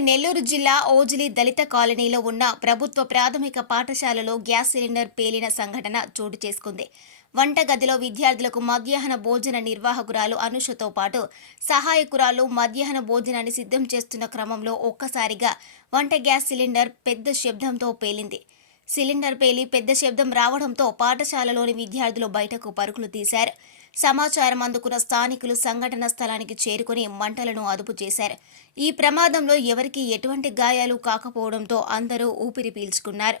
నెల్లూరు జిల్లా ఓజిలి దళిత కాలనీలో ఉన్న ప్రభుత్వ ప్రాథమిక పాఠశాలలో గ్యాస్ సిలిండర్ పేలిన సంఘటన చోటు చేసుకుంది. వంటగదిలో విద్యార్థులకు మధ్యాహ్న భోజన నిర్వాహకురాలు అనుషతో పాటు సహాయకురాలు మధ్యాహ్న భోజనాన్ని సిద్ధం చేస్తున్న క్రమంలో ఒక్కసారిగా వంట గ్యాస్ సిలిండర్ పెద్ద శబ్దంతో పేలింది. సిలిండర్ పేలి పెద్ద శబ్దం రావడంతో పాఠశాలలోని విద్యార్థులు బయటకు పరుగులు తీశారు. సమాచారం అందుకున్న స్థానికులు సంఘటన స్థలానికి చేరుకుని మంటలను అదుపు చేశారు. ఈ ప్రమాదంలో ఎవరికీ ఎటువంటి గాయాలు కాకపోవడంతో అందరూ ఊపిరి పీల్చుకున్నారు.